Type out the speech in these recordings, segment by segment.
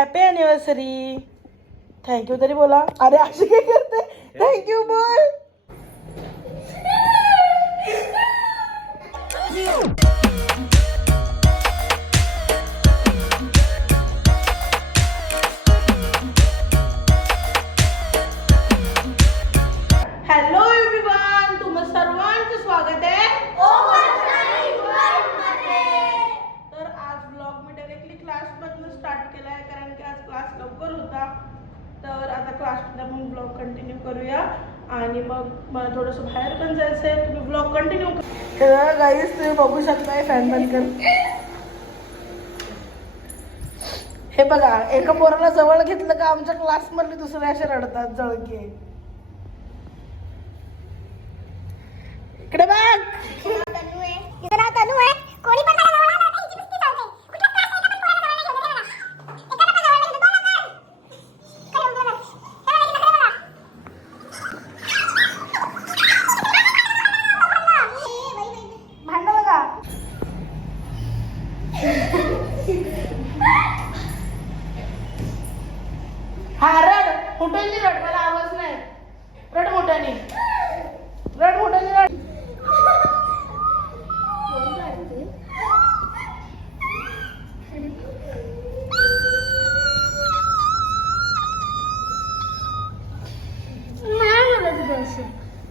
Happy anniversary. Thank you तरी बोला. अरे अशी काय करते? थँक्यू बोल. हॅलो एव्हरीवन, तुम्हा सर्वांचं स्वागत आहे. तर आज ब्लॉग मी डायरेक्टली क्लासमधून स्टार्ट केला आहे, कारण की आज क्लास लवकर होता. तर आता क्लासमध्ये आपण ब्लॉग कंटिन्यू करूया आणि मग मला थोडंसं बाहेर पण जायचं आहे. तुम्ही ब्लॉग कंटिन्यू करा. गाईज तुम्ही बघू शकताय, फॅन बंद कर. हे बघा, एका पोराला जवळ घेतलं का आमच्या क्लासमधले दुसरे असे रडतात जळके. इकडे बघ. भांडण बघा. हा रड मोठ्याने रड, मला आवाज नाही. रड मोठ्याने, रड मोठ्याने रड.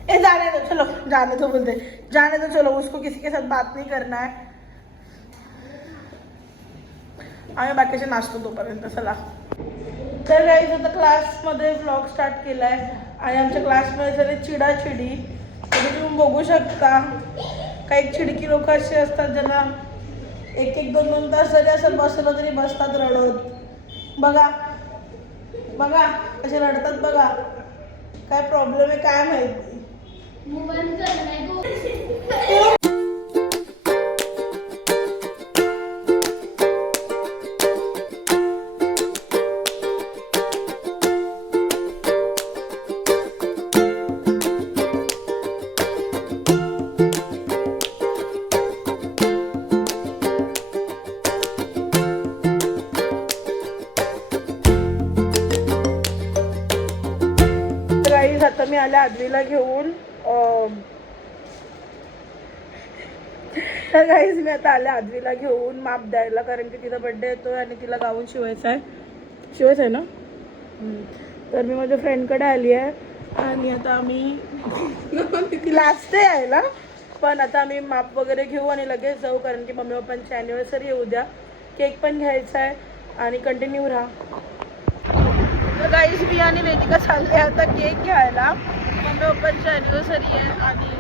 ए जाने दो, चलो जाने दो बोलते, जाने दो, चलो उसको किसी के साथ बात नहीं करना है. आम्ही बाकीचे नाचतो तोपर्यंत. चला. तर गाईज आता क्लासमध्ये व्लॉग स्टार्ट केला आहे आणि आमच्या क्लासमध्ये झाले चिडाचिडी. तरी तुम्ही बघू शकता, काही चिडकी लोक अशी असतात ज्यांना एक एक दोन दोन तास जरी असं बसलं तरी बसतात रडत. बघा बघा असे रडतात. बघा काय प्रॉब्लेम आहे काय माहिती. आता मी आले आदवीला घेऊन. तर गाईज मी आता आले आदवीला घेऊन माप द्यायला, कारण की तिचा बड्डे येतोय आणि तिला गाऊन शिवायचा आहे ना. तर मी माझ्या फ्रेंडकडे आली आहे आणि आता आम्ही तिला असते यायला, पण आता आम्ही माप वगैरे घेऊ आणि लगेच जाऊ, कारण की मम्मी पप्पांची ॲनिव्हर्सरी आहे उद्या. केक पण घ्यायचा आहे आणि कंटिन्यू राहा. तर गाईज मी आणि वेदिका चालले आता केक घ्यायला. मम्मी पप्पांची ॲनिव्हर्सरी आहे. आणि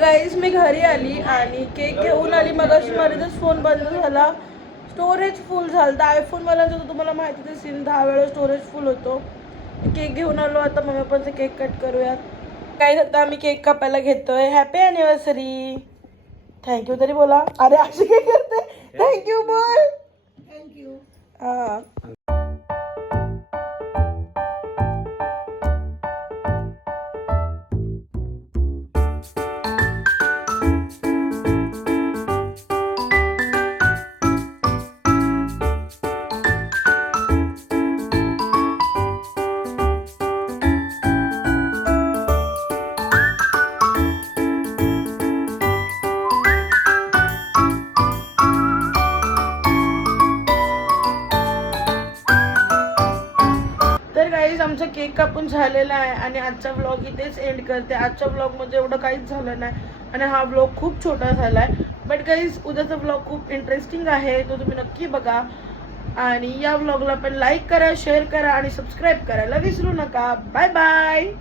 गाईज मी घरी आली आणि केक घेऊन आली. मग अशी माझाच फोन बंद झाला, स्टोरेज फुल झालं. आयफोनवाल्यांचं तर तुम्हाला माहिती आहे, सीन 10 वेळा स्टोरेज फुल होतो. केक घेऊन आलो. आता मम्मी पप्पांचा केक कट करूयात. गाईज आता आम्ही केक कापायला घेतोय. Happy anniversary. थँक्यू तरी बोला. अरे अशी काय करते? थँक्यू बोल. थँक्यू. हां. आमचा केक कापून झालेला आहे आणि आजचा व्लॉग इथेच एंड करते. आजच्या व्लॉगमध्ये एवढं काहीच झालं नाही आणि हा व्लॉग खूप छोटा झाला आहे. बट गाईज उद्याचा व्लॉग खूप इंटरेस्टिंग आहे, तो तुम्ही नक्की बघा. आणि या व्लॉगला पण लाईक करा, शेअर करा आणि सबस्क्राईब करायला विसरू नका. Bye bye.